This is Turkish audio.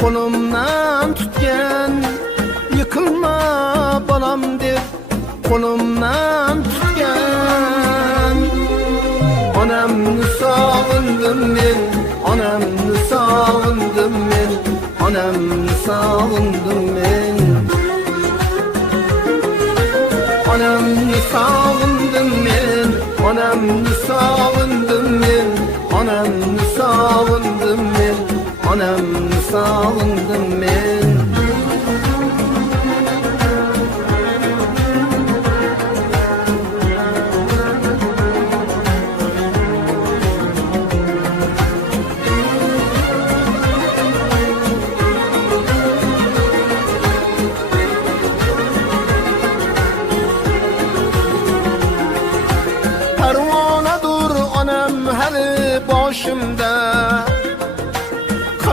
Kolumdan tutgan, yıkılma balam deb kolumdan tutgan. Onamni sog'indim men, onamni sog'indim men, onamni sog'indim men. Onamni sog'indim men, onamni sog'indim men, onamni sog'indim men, onamni sog'indim men. Parvonadur onam hali boshimda,